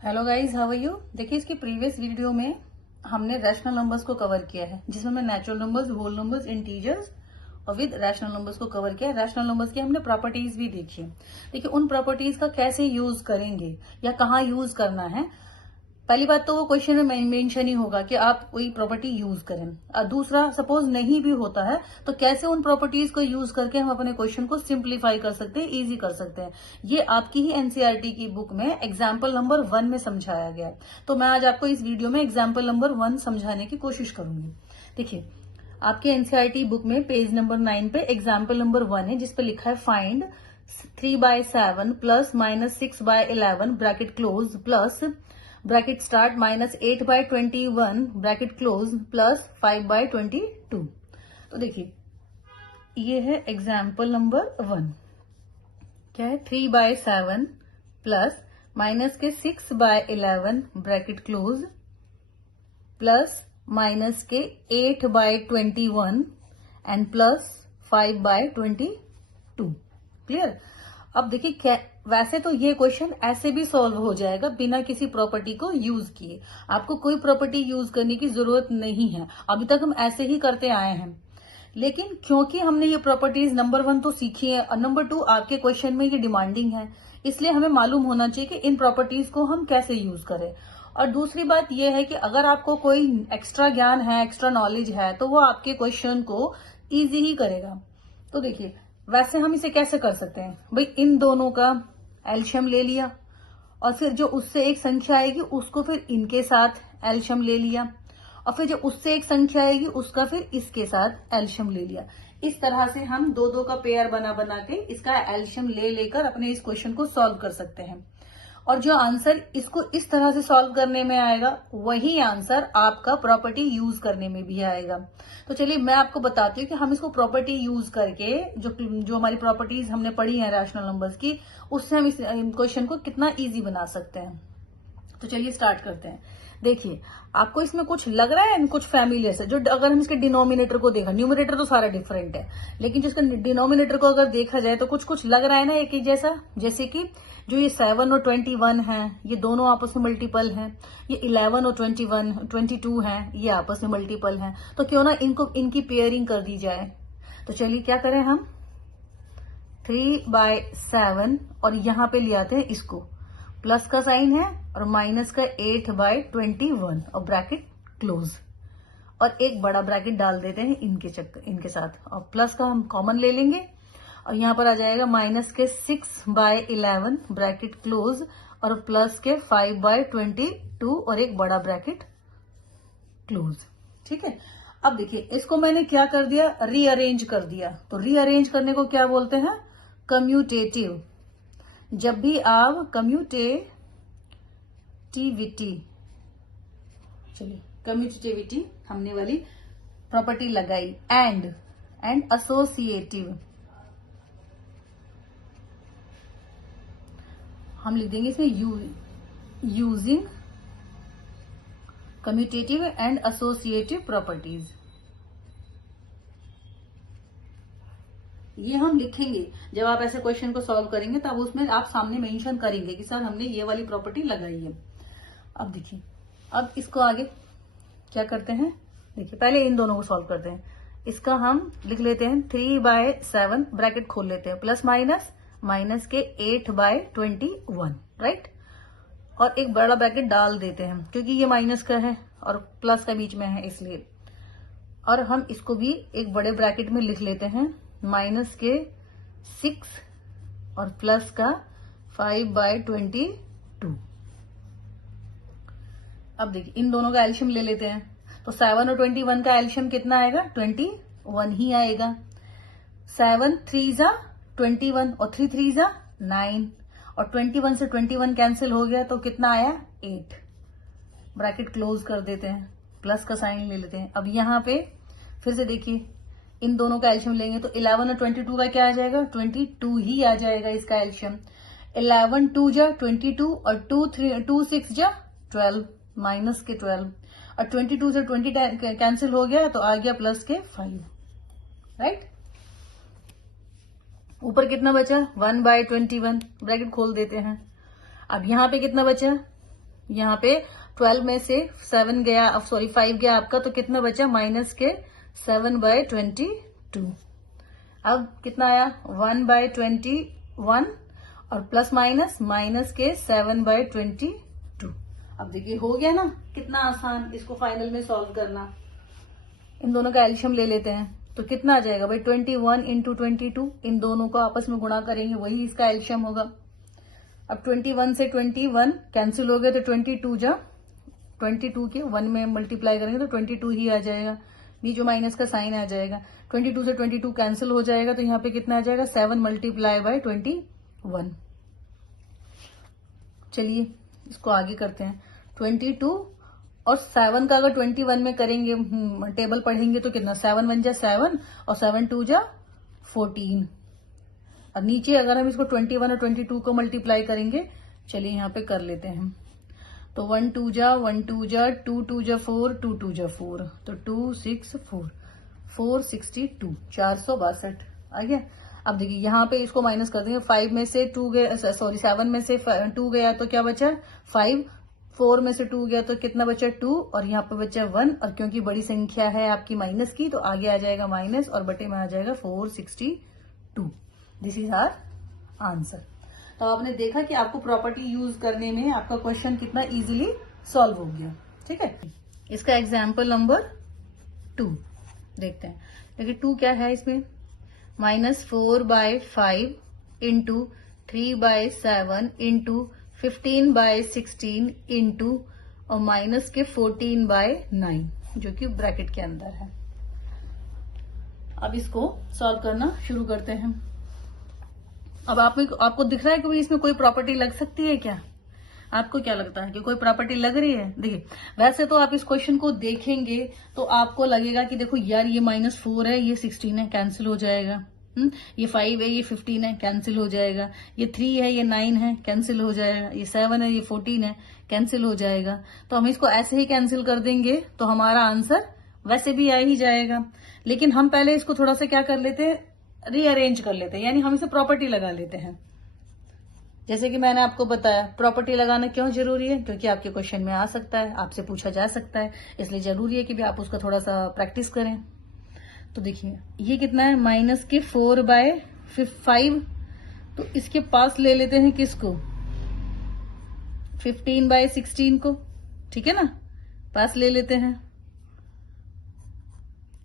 Hello guys, how are you. देखिए, इसकी previous video में हमने रैशनल नंबर्स को कवर किया है, जिसमें मैं natural numbers, whole numbers, integers और विद रैशनल नंबर्स को कवर किया है। रैशनल नंबर्स की हमने प्रॉपर्टीज भी देखी है। देखिए, उन प्रॉपर्टीज का कैसे यूज करेंगे या कहाँ यूज करना है। पहली बात तो वो क्वेश्चन में मेंशन ही होगा कि आप कोई प्रॉपर्टी यूज करें। और दूसरा, सपोज नहीं भी होता है तो कैसे उन प्रॉपर्टीज को यूज करके हम अपने क्वेश्चन को सिंप्लीफाई कर सकते हैं, इजी कर सकते हैं। ये आपकी ही एनसीईआरटी की बुक में एग्जाम्पल नंबर 1 में समझाया गया है। तो मैं आज आपको इस वीडियो में एग्जाम्पल नंबर 1 समझाने की कोशिश करूंगी। देखिए, आपके एनसीईआरटी बुक में पेज नंबर 9 पे एग्जाम्पल नंबर 1 है, जिसपे लिखा है find 3/7 plus -6/11 bracket close plus bracket start -8/21 bracket close plus 5/22। तो देखिए, ये है एग्जाम्पल नंबर 1। क्या है? 3/7 प्लस माइनस के 6/11 ब्रैकेट क्लोज प्लस माइनस के 8/21 एंड प्लस 5/22। क्लियर? अब देखिए, वैसे तो ये क्वेश्चन ऐसे भी सॉल्व हो जाएगा बिना किसी प्रॉपर्टी को यूज किए। आपको कोई प्रॉपर्टी यूज करने की जरूरत नहीं है। अभी तक हम ऐसे ही करते आए हैं। लेकिन क्योंकि हमने ये प्रॉपर्टीज नंबर 1 तो सीखी है और नंबर 2 आपके क्वेश्चन में ये डिमांडिंग है, इसलिए हमें मालूम होना चाहिए कि इन प्रॉपर्टीज को हम कैसे यूज करें। और दूसरी बात यह है कि अगर आपको कोई एक्स्ट्रा ज्ञान है, एक्स्ट्रा नॉलेज है, तो वो आपके क्वेश्चन को इजी ही करेगा। तो देखिए, वैसे हम इसे कैसे कर सकते हैं भाई। इन दोनों का एलशियम ले लिया और फिर जो उससे एक संख्या आएगी उसको फिर इनके साथ एलशियम ले लिया और फिर जो उससे एक संख्या आएगी उसका फिर इसके साथ एलशियम ले लिया। इस तरह से हम दो दो का पेयर बना बना के इसका एलशियम ले लेकर अपने इस क्वेश्चन को सॉल्व कर सकते हैं। और जो आंसर इसको इस तरह से सॉल्व करने में आएगा, वही आंसर आपका प्रॉपर्टी यूज करने में भी आएगा। तो चलिए मैं आपको बताती हूँ कि हम इसको प्रॉपर्टी यूज करके जो हमारी प्रॉपर्टीज हमने पढ़ी है रैशनल नंबर्स की, उससे हम इस क्वेश्चन को कितना इजी बना सकते हैं। तो चलिए स्टार्ट करते हैं। देखिए, आपको इसमें कुछ लग रहा है, कुछ फैमिलियर है। जो अगर हम इसके डिनोमिनेटर को देखा, न्यूमिनेटर तो सारा डिफरेंट है, लेकिन जिसका डिनोमिनेटर को अगर देखा जाए तो कुछ कुछ लग रहा है ना एक ही जैसा। जैसे कि जो ये 7 और 21 है, ये दोनों आपस में मल्टीपल हैं। ये 11 और 22 है, ये आपस में मल्टीपल हैं। तो क्यों ना इनकी पेयरिंग कर दी जाए। तो चलिए क्या करें हम, 3/7 और यहां पे ले आते हैं इसको, प्लस का साइन है और माइनस का 8/21 और ब्रैकेट क्लोज और एक बड़ा ब्रैकेट डाल देते हैं इनके साथ और प्लस का हम कॉमन ले लेंगे और यहां पर आ जाएगा माइनस के 6/11 ब्रैकेट क्लोज और प्लस के 5/22 और एक बड़ा ब्रैकेट क्लोज। ठीक है। अब देखिए, इसको मैंने क्या कर दिया, रीअरेंज कर दिया। तो रीअरेंज करने को क्या बोलते हैं, कम्यूटेटिव। जब भी आप कम्यूटेटिविटी हमने वाली प्रॉपर्टी लगाई, एंड एसोसिएटिव हम लिख देंगे इसमें using commutative and associative properties. ये हम लिखेंगे जब आप ऐसे क्वेश्चन को सॉल्व करेंगे, तब उसमें आप सामने मेंशन करेंगे कि सर हमने ये वाली प्रॉपर्टी लगाई है। अब देखिए, अब इसको आगे क्या करते हैं। देखिए, पहले इन दोनों को सॉल्व करते हैं। इसका हम लिख लेते हैं 3/7 ब्रैकेट खोल लेते हैं, प्लस माइनस के 8/21, राइट। और एक बड़ा ब्रैकेट डाल देते हैं क्योंकि ये माइनस का है और प्लस का बीच में है इसलिए। और हम इसको भी एक बड़े ब्रैकेट में लिख लेते हैं, माइनस के 6 और प्लस का 5/22। अब देखिए, इन दोनों का एल्शियम ले लेते हैं। तो 7 और 21 का एल्शियम कितना आएगा, 21 ही आएगा। 7 3 21 और 3 3 9 और 21 से 21 कैंसिल हो गया तो कितना आया, 8। ब्रैकेट क्लोज कर देते हैं, प्लस का साइन ले लेते हैं। अब यहाँ पे फिर से देखिए, इन दोनों का एल्शियम लेंगे तो 11 और 22 का क्या आ जाएगा, 22 ही आ जाएगा इसका एल्शियम। 11 2 22 और 2 6 12, माइनस के 12 और 22 से 20 कैंसिल हो गया तो आ गया प्लस के 5, राइट। ऊपर कितना बचा, 1/21, ब्रैकेट खोल देते हैं। अब यहां पे कितना बचा, यहाँ पे 12 में से 7 गया, अब सॉरी 5 गया आपका, तो कितना बचा माइनस के 7/22। अब कितना आया 1/21 और प्लस माइनस माइनस के 7/22। अब देखिए हो गया ना, कितना आसान इसको फाइनल में सॉल्व करना। इन दोनों का एल्शियम ले लेते हैं तो कितना आ जाएगा भाई 21 × 22, इन दोनों को आपस में गुणा करेंगे वही इसका एल्शियम होगा। अब 21 से 21 कैंसिल हो गए तो 22 के 1 में मल्टीप्लाई करेंगे तो 22 ही आ जाएगा, बीच माइनस का साइन आ जाएगा। 22 से 22 कैंसिल हो जाएगा तो यहाँ पे कितना आ जाएगा 7 × 21। चलिए इसको आगे करते हैं। 22 और 7 का अगर 21 में करेंगे टेबल पढ़ेंगे तो कितना 7 × 1 = 7 और 7 × 2 = 14। अब नीचे अगर हम इसको 21 और 22 को मल्टीप्लाई करेंगे, चलिए यहाँ पे कर लेते हैं। तो 1 × 2 = 1 × 2 = 2 × 2 = 4, 2 × 2 = 4, तो 2 6 4 462 462 आ गया। अब देखिए यहाँ पे इसको माइनस कर देंगे, 5 में से 2 गया, सॉरी 7 में से 2 गया तो क्या बचा 5, 4 में से 2 गया तो कितना बचा 2 और यहाँ पे बचा 1, और क्योंकि बड़ी संख्या है आपकी माइनस की तो आगे आ जाएगा माइनस और बटे में आ जाएगा 462। This is our answer. तो आपने देखा कि आपको प्रॉपर्टी यूज करने में आपका क्वेश्चन कितना इजीली सॉल्व हो गया। ठीक है, इसका एग्जाम्पल नंबर 2 देखते हैं। देखिए 2 क्या है इसमें, -4/5 × 3/7 × 15/16 × और माइनस के 14/9 जो कि ब्रैकेट के अंदर है। अब इसको सॉल्व करना शुरू करते हैं। अब आपको दिख रहा है कि इसमें कोई प्रॉपर्टी लग सकती है क्या? आपको क्या लगता है कि कोई प्रॉपर्टी लग रही है? देखिए वैसे तो आप इस क्वेश्चन को देखेंगे तो आपको लगेगा कि देखो यार ये -4 है, ये 16 है, कैंसिल हो जाएगा। ये 5 है, ये 15 है, कैंसिल हो जाएगा। ये 3 है, ये 9 है, कैंसिल हो जाएगा। ये 7 है, ये 14 है, कैंसिल हो जाएगा। तो हम इसको ऐसे ही कैंसिल कर देंगे तो हमारा आंसर वैसे भी आ ही जाएगा। लेकिन हम पहले इसको थोड़ा सा क्या कर लेते हैं, रीअरेंज कर लेते हैं, यानी हम इसे प्रॉपर्टी लगा लेते हैं। जैसे कि मैंने आपको बताया प्रॉपर्टी लगाना क्यों जरूरी है, क्योंकि आपके क्वेश्चन में आ सकता है, आपसे पूछा जा सकता है, इसलिए जरूरी है कि भी आप उसका थोड़ा सा प्रैक्टिस करें। तो देखिए ये कितना है -4/5, तो इसके पास ले लेते हैं किसको 15/16 को, ठीक है ना, पास ले लेते हैं।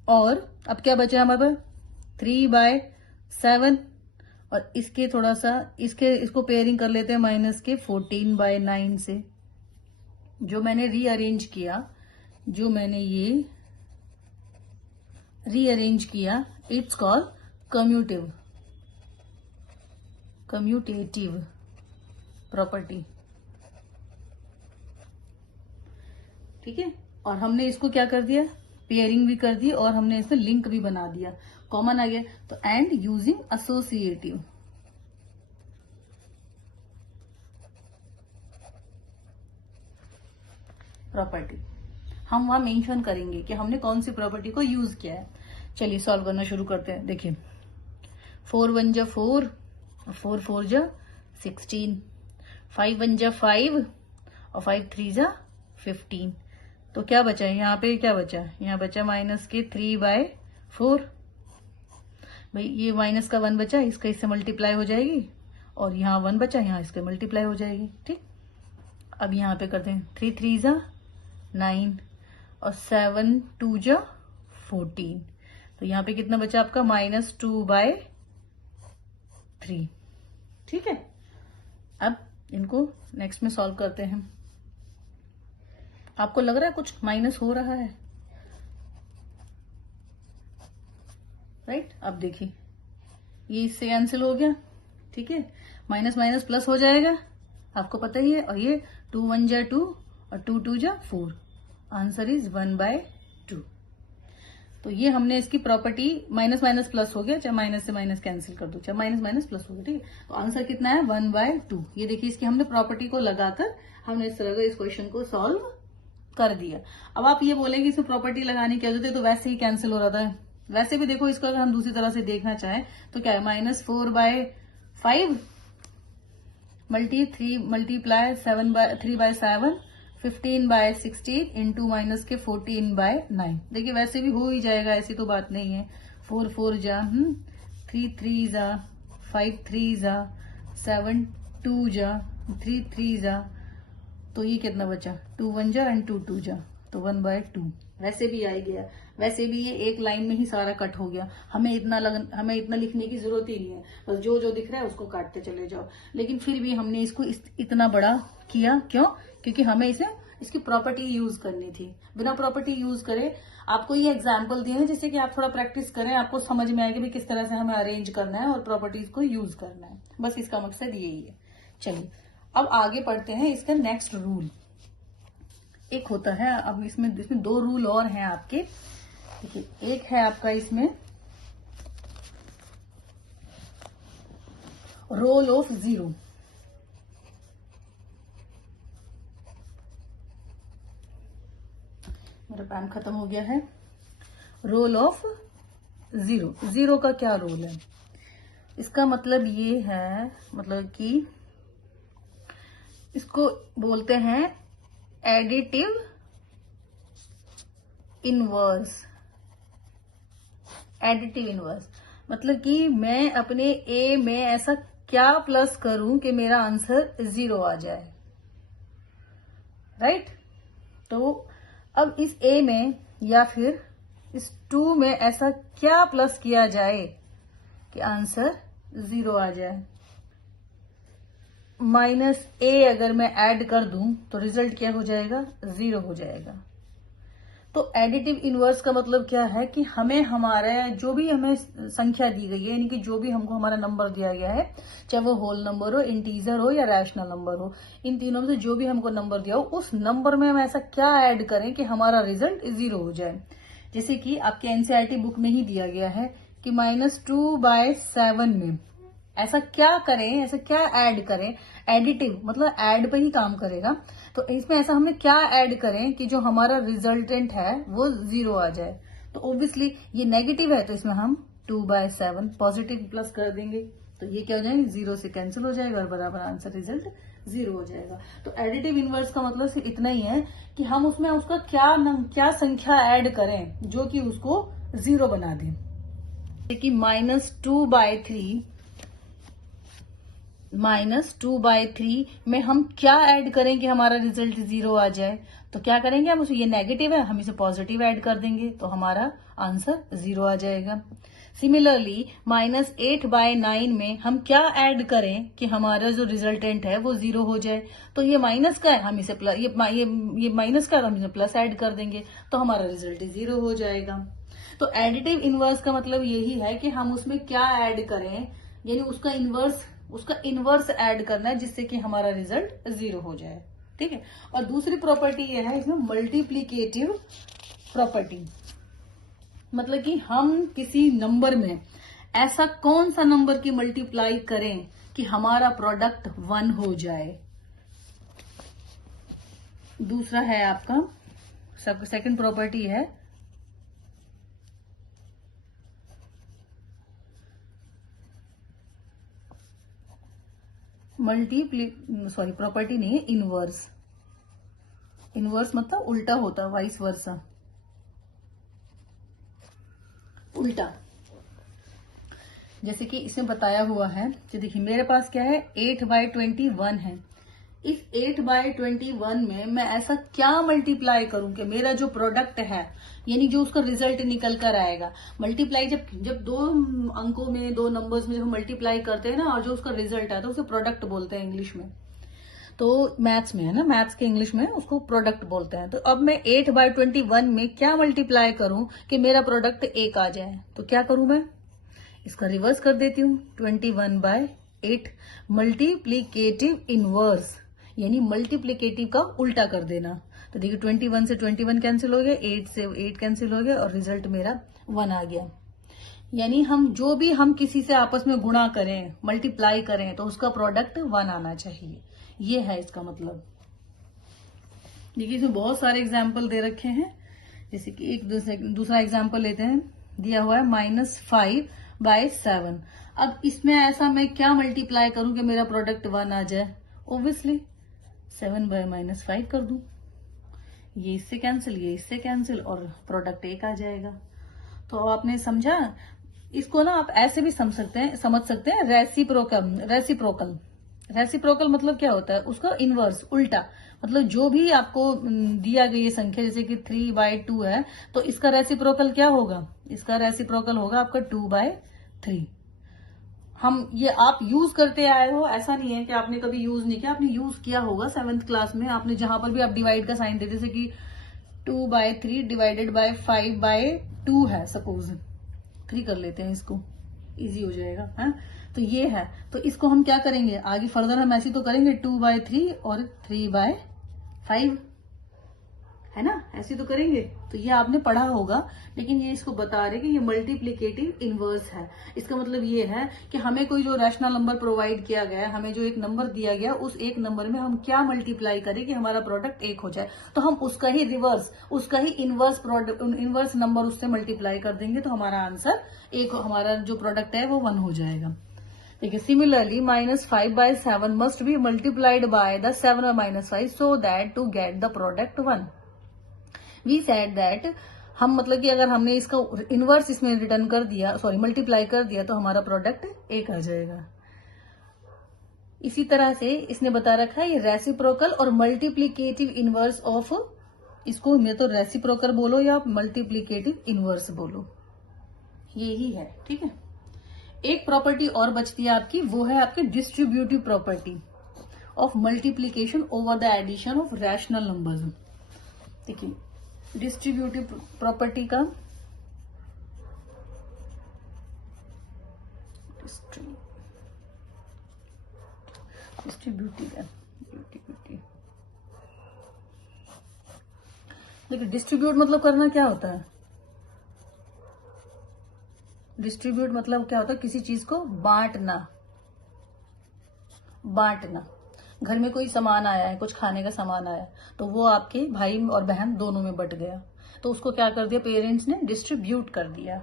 और अब क्या बचा हमारे पास 3/7 और इसके थोड़ा सा इसको पेयरिंग कर लेते हैं माइनस के 14/9 से। जो मैंने रीअरेंज किया इट्स कॉल्ड कम्यूटेटिव प्रॉपर्टी। ठीक है, और हमने इसको क्या कर दिया, पेयरिंग भी कर दी और हमने इसमें लिंक भी बना दिया, कॉमन आ गया। तो एंड यूजिंग एसोसिएटिव प्रॉपर्टी हम वहां मेंशन करेंगे कि हमने कौन सी प्रॉपर्टी को यूज किया है। चलिए सॉल्व करना शुरू करते हैं। देखिए 4 × 1 = 4 और 4 × 4 = 16, 5 × 1 = 5 और 5 × 3 = 15। तो क्या बचा है यहाँ पे, क्या बचा, यहाँ बचा माइनस के 3/4। भाई ये माइनस का 1 बचा, इसका इससे मल्टीप्लाई हो जाएगी, और यहाँ 1 बचा, यहाँ इसके मल्टीप्लाई हो जाएगी। ठीक, अब यहाँ पे करते हैं 3 × 3 = 9 और 7 × 2 = 14। तो यहाँ पे कितना बचा आपका -2/3। ठीक है, अब इनको नेक्स्ट में सॉल्व करते हैं। आपको लग रहा है कुछ माइनस हो रहा है, राइट? अब देखिए ये इससे कैंसिल हो गया, ठीक है, माइनस माइनस प्लस हो जाएगा, आपको पता ही है। और ये 2 × 1 = 2 और 2 × 2 = 4, आंसर इज 1/2। तो ये हमने इसकी प्रॉपर्टी माइनस माइनस प्लस हो गया, चाहे माइनस से माइनस कैंसिल कर दो, चाहे माइनस माइनस प्लस हो गया। ठीक है, तो आंसर कितना है 1/2। ये देखिए इसकी हमने प्रॉपर्टी को लगाकर हमने इस तरह का इस क्वेश्चन को सॉल्व कर दिया। अब आप ये बोलेंगे इसमें प्रॉपर्टी लगाने की जरूरत है, तो वैसे ही कैंसिल हो रहा था। वैसे भी देखो इसको अगर हम दूसरी तरह से देखना चाहें तो क्या है, -4/5 × 3/7 3/7 15/16 इंटू माइनस के 14/9। देखिए वैसे भी हो ही जाएगा, ऐसी तो बात नहीं है। 4 4 जा 3 3 जा 5 3 जा 7 2 जा 3 3 जा, तो ये कितना बचा 2 1 जा एंड 2 2 जा, तो 1/2 वैसे भी आ ही गया। वैसे भी ये एक लाइन में ही सारा कट हो गया, हमें इतना लिखने की जरूरत ही नहीं है, बस जो जो दिख रहा है उसको काटते चले जाओ। लेकिन फिर भी हमने इसको इतना बड़ा किया, क्यों? क्योंकि हमें इसकी प्रॉपर्टी यूज करनी थी। बिना प्रॉपर्टी यूज करे आपको ये एग्जाम्पल दिए हैं, जिससे कि आप थोड़ा प्रैक्टिस करें, आपको समझ में आएगा भी किस तरह से हमें अरेंज करना है और प्रॉपर्टीज को यूज करना है। बस इसका मकसद यही है। चलिए अब आगे पढ़ते हैं इसका नेक्स्ट रूल। एक होता है, अब इसमें 2 रूल और हैं आपके। देखिए एक है आपका इसमें रोल ऑफ 0। मेरा पेन खत्म हो गया है। रोल ऑफ 0, 0 का क्या रोल है? इसका मतलब ये है, मतलब कि इसको बोलते हैं एडिटिव इनवर्स। एडिटिव इनवर्स मतलब कि मैं अपने ए में ऐसा क्या प्लस करूं कि मेरा आंसर 0 आ जाए, राइट? तो अब इस ए में या फिर इस 2 में ऐसा क्या प्लस किया जाए कि आंसर 0 आ जाए। -a अगर मैं ऐड कर दूं तो रिजल्ट क्या हो जाएगा? 0 हो जाएगा। तो एडिटिव इनवर्स का मतलब क्या है कि हमें हमारा जो भी हमें संख्या दी गई है, यानी कि जो भी हमको हमारा नंबर दिया गया है, चाहे वो होल नंबर हो, इंटीजर हो या रैशनल नंबर हो, इन तीनों में से जो भी हमको नंबर दिया हो, उस नंबर में हम ऐसा क्या ऐड करें कि हमारा रिजल्ट 0 हो जाए। जैसे कि आपके एनसीईआरटी बुक में ही दिया गया है कि -2/7 में ऐसा क्या करें, ऐसा क्या ऐड करें। एडिटिव मतलब ऐड पे ही काम करेगा, तो इसमें ऐसा हमें क्या ऐड करें कि जो हमारा रिजल्टेंट है वो 0 आ जाए। तो ऑब्वियसली ये नेगेटिव है, तो इसमें हम 2/7 पॉजिटिव प्लस कर देंगे, तो ये क्या हो जाएगा? 0 से कैंसिल हो जाएगा और बराबर आंसर रिजल्ट 0 हो जाएगा। तो एडिटिव इनवर्स का मतलब सिर्फ इतना ही है कि हम उसमें उसका क्या संख्या ऐड करें जो कि उसको 0 बना दें। कि -2/3 में हम क्या ऐड करें कि हमारा रिजल्ट 0 आ जाए। तो क्या करेंगे हम, ये नेगेटिव है, हम इसे पॉजिटिव ऐड कर देंगे तो हमारा आंसर 0 आ जाएगा। सिमिलरली -8/9 में हम क्या ऐड करें कि हमारा जो रिजल्टेंट है वो 0 हो जाए। तो ये माइनस का है, हम इसे प्लस, ये माइनस का है, हम इसे प्लस ऐड कर देंगे तो हमारा रिजल्ट 0 हो जाएगा। तो एडिटिव इनवर्स का मतलब यही है कि हम उसमें क्या ऐड करें, यानी उसका इनवर्स ऐड करना है जिससे कि हमारा रिजल्ट 0 हो जाए। ठीक है। और दूसरी प्रॉपर्टी यह है इसमें मल्टीप्लीकेटिव प्रॉपर्टी, मतलब कि हम किसी नंबर में ऐसा कौन सा नंबर की मल्टीप्लाई करें कि हमारा प्रोडक्ट 1 हो जाए। दूसरा है आपका सेकंड प्रॉपर्टी है प्रॉपर्टी नहीं है, इनवर्स। इनवर्स मतलब उल्टा होता है, वाइस वर्सा, उल्टा। जैसे कि इसमें बताया हुआ है कि देखिए मेरे पास क्या है, 8/21 है। इस 8/21 में मैं ऐसा क्या मल्टीप्लाई करूं कि मेरा जो प्रोडक्ट है, यानी जो उसका रिजल्ट निकल कर आएगा। मल्टीप्लाई जब 2 अंकों में, 2 नंबर्स में जब मल्टीप्लाई करते हैं ना, और जो उसका रिजल्ट आता है उसे प्रोडक्ट बोलते हैं इंग्लिश में। तो मैथ्स में है ना, मैथ्स के इंग्लिश में उसको प्रोडक्ट बोलते हैं। तो अब मैं 8/21 में क्या मल्टीप्लाई करूं कि मेरा प्रोडक्ट 1 आ जाए। तो क्या करूं मैं, इसका रिवर्स कर देती हूँ, 21/8 मल्टीप्लीकेटिव इनवर्स, यानी मल्टीप्लीकेटिव का उल्टा कर देना। तो देखिए 21 से 21 कैंसिल हो गया, 8 से 8 कैंसिल हो गया और रिजल्ट मेरा 1 आ गया। यानी हम किसी से आपस में गुणा करें, मल्टीप्लाई करें, तो उसका प्रोडक्ट 1 आना चाहिए। ये है इसका मतलब। देखिए इसमें बहुत सारे एग्जाम्पल दे रखे हैं। जैसे कि एक दूसरा एग्जाम्पल लेते हैं, दिया हुआ है -5/7। अब इसमें ऐसा मैं क्या मल्टीप्लाई करूं कि मेरा प्रोडक्ट 1 आ जाए। ऑब्वियसली 7/-5 कर दूं, ये इससे कैंसिल, ये इससे कैंसिल, और प्रोडक्ट एक आ जाएगा। तो आपने समझा। इसको ना आप ऐसे भी समझ सकते हैं रेसिप्रोकल। रेसिप्रोकल मतलब क्या होता है, उसका इनवर्स, उल्टा। मतलब जो भी आपको दिया गई संख्या, जैसे कि 3/2 है, तो इसका रेसिप्रोकल क्या होगा, इसका रेसिप्रोकल होगा आपका 2/3। हम ये आप यूज करते आए हो, ऐसा नहीं है कि आपने कभी यूज नहीं किया, आपने यूज किया होगा 7th क्लास में। आपने जहां पर भी आप डिवाइड का साइन देते, जैसे कि 2/3 डिवाइडेड बाय 5/2 है, सपोज 3 कर लेते हैं, इसको इजी हो जाएगा, है। तो ये है, तो इसको हम क्या करेंगे आगे फर्दर, हम ऐसी तो करेंगे 2/3 और 3/5, है ना, ऐसे तो करेंगे। तो ये आपने पढ़ा होगा, लेकिन ये इसको बता रहे कि ये मल्टीप्लिकेटिव इनवर्स है। इसका मतलब ये है कि हमें कोई जो रैशनल नंबर प्रोवाइड किया गया है, हमें जो एक नंबर दिया गया, उस एक नंबर में हम क्या मल्टीप्लाई करें कि हमारा प्रोडक्ट एक हो जाए, तो हम उसका ही रिवर्स, उसका ही इनवर्स नंबर उससे मल्टीप्लाई कर देंगे, तो हमारा आंसर एक, हमारा जो प्रोडक्ट है वो 1 हो जाएगा। ठीक है। Similarly -5/7 must be multiplied by the 7/-5 so that to get the product 1। We said that, हम मतलब कि अगर हमने इसका इनवर्स इसमें रिटर्न कर दिया, सॉरी मल्टीप्लाई कर दिया, तो हमारा प्रोडक्ट एक आ जाएगा। इसी तरह से इसने बता रखा है ये रेसिप्रोकल और मल्टीप्लीकेटिव इनवर्स ऑफ, इसको मैं तो रेसिप्रोकल बोलो या मल्टीप्लीकेटिव इनवर्स बोलो, यही है। ठीक है। एक प्रॉपर्टी और बचती है आपकी, वो है आपकी distributive property of multiplication over the addition of rational numbers. देखिए डिस्ट्रीब्यूटिव प्रॉपर्टी का डिस्ट्रीब्यूटिव है, देखिए डिस्ट्रीब्यूट मतलब करना क्या होता है, डिस्ट्रीब्यूट मतलब क्या होता है, किसी चीज को बांटना। घर में कोई सामान आया है, कुछ खाने का सामान आया, तो वो आपके भाई और बहन दोनों में बट गया, तो उसको क्या कर दिया पेरेंट्स ने, डिस्ट्रीब्यूट कर दिया।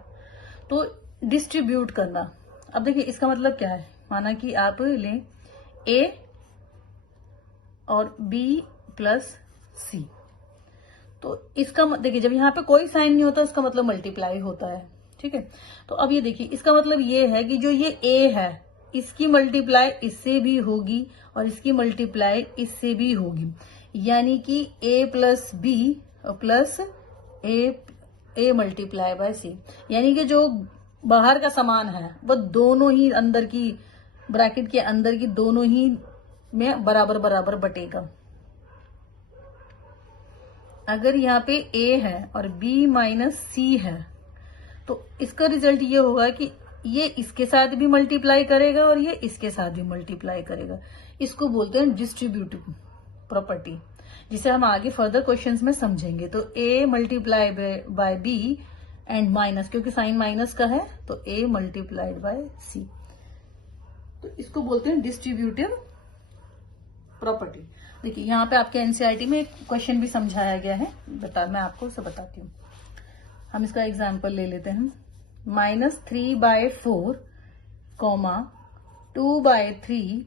तो डिस्ट्रीब्यूट करना, अब देखिए इसका मतलब क्या है, माना कि आप लें A और B प्लस C, तो इसका देखिए जब यहाँ पे कोई साइन नहीं होता, इसका मतलब मल्टीप्लाई होता है। ठीक है। तो अब ये देखिए इसका मतलब ये है कि जो ये A है, इसकी मल्टीप्लाई इससे भी होगी और इसकी मल्टीप्लाई इससे भी होगी, यानी कि A plus B plus A multiply by C, यानी कि जो बाहर का सामान है वो दोनों ही अंदर की ब्रैकेट के अंदर की दोनों ही में बराबर बराबर बटेगा। अगर यहाँ पे A है और B माइनस C है, तो इसका रिजल्ट ये होगा कि ये इसके साथ भी मल्टीप्लाई करेगा और ये इसके साथ भी मल्टीप्लाई करेगा। इसको बोलते हैं डिस्ट्रीब्यूटिव प्रॉपर्टी, जिसे हम आगे फर्दर क्वेश्चंस में समझेंगे। तो A multiply by B and minus, क्योंकि साइन माइनस का है, तो A मल्टीप्लाइड बाय C, तो इसको बोलते हैं डिस्ट्रीब्यूटिव प्रॉपर्टी। देखिए यहाँ पे आपके एनसीईआरटी में एक क्वेश्चन भी समझाया गया है, मैं आपको उसे बताती हूँ। हम इसका एग्जाम्पल ले लेते हैं, -3/4, 2/3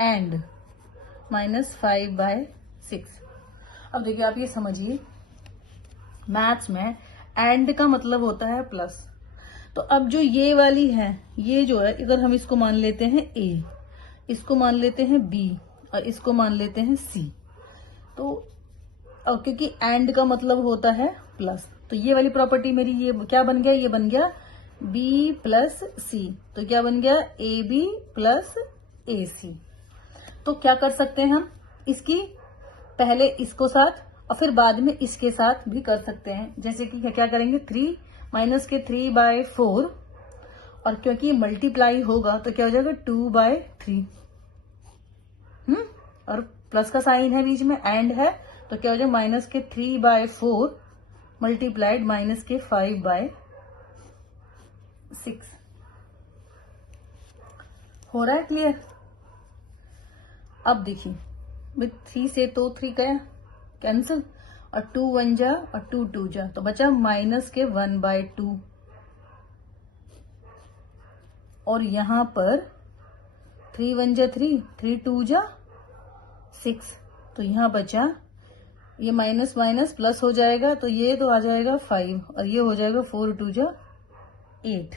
एंड -5/6। अब देखिए आप ये समझिए, मैथ्स में एंड का मतलब होता है प्लस। तो अब जो ये वाली है, ये जो है, अगर हम इसको मान लेते हैं A, इसको मान लेते हैं B और इसको मान लेते हैं C, तो और क्योंकि एंड का मतलब होता है प्लस, तो ये वाली प्रॉपर्टी मेरी ये क्या बन गया, ये बन गया B प्लस C, तो क्या बन गया AB प्लस AC। तो क्या कर सकते हैं हम, इसकी पहले इसको साथ और फिर बाद में इसके साथ भी कर सकते हैं। जैसे कि क्या करेंगे, 3 माइनस के 3/4, और क्योंकि मल्टीप्लाई होगा तो क्या हो जाएगा 2/3, और प्लस का साइन है बीच में, एंड है, तो क्या हो जाएगा माइनस के 3/4 मल्टीप्लाइड माइनस के 5/6। हो रहा है क्लियर। अब देखिए विथ 3 से तो 3 गया कैंसिल, और 2 1 जा और 2 2 जा, तो बचा माइनस के 1/2, और यहां पर 3 1 जा 3, 3 2 जा 6, तो यहां बचा ये माइनस माइनस प्लस हो जाएगा, तो ये तो आ जाएगा 5 और ये हो जाएगा 4 2 जा 8।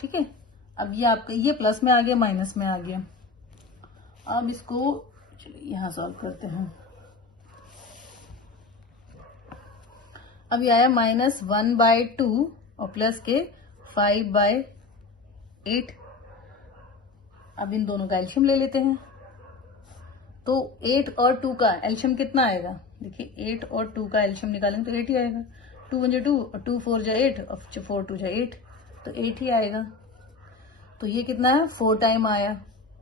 ठीक है, अब ये आपका ये प्लस में आ गया, माइनस में आ गया। अब इसको चलिए यहां सॉल्व करते हैं। अब ये आया -1/2 और प्लस के 5/8। अब इन दोनों का एलशियम ले लेते हैं। तो 8 और 2 का एलशियम कितना आएगा? देखिए 8 और 2 का एलशियम निकालेंगे तो 8 ही आएगा। 2 1 जा 2 और 2 4 जा 8 और 4 2 जा 8, तो 8 ही आएगा। तो ये कितना है? 4 टाइम आया।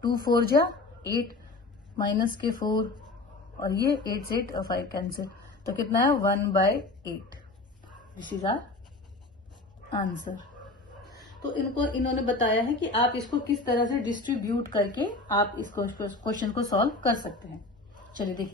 2 4 जा 8 माइनस के 4 और ये 8 से 8 और 5 कैंसिल, तो कितना है? 1/8। This is our answer. तो इन्होंने बताया है कि आप इसको किस तरह से डिस्ट्रीब्यूट करके आप इस क्वेश्चन को सॉल्व कर सकते हैं। चलिए देखिए।